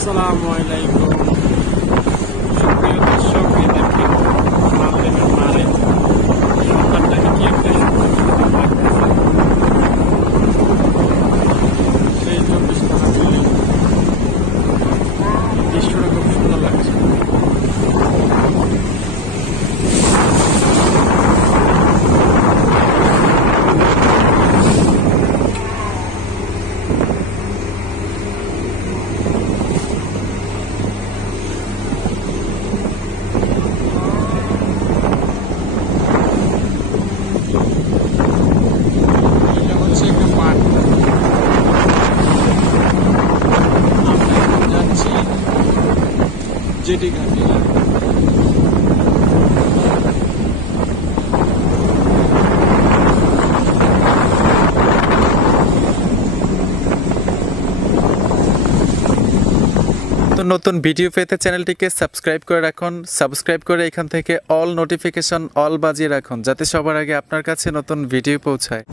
আসসালামু আলাইকুম। জেটি ঘাটে নতুন ভিডিও পেতে চ্যানেলটিকে সাবস্ক্রাইব করে রাখুন। সাবস্ক্রাইব করে এখান থেকে অল নোটিফিকেশন অল বাজিয়ে রাখুন, যাতে সবার আগে আপনার কাছে নতুন ভিডিও পৌঁছায়।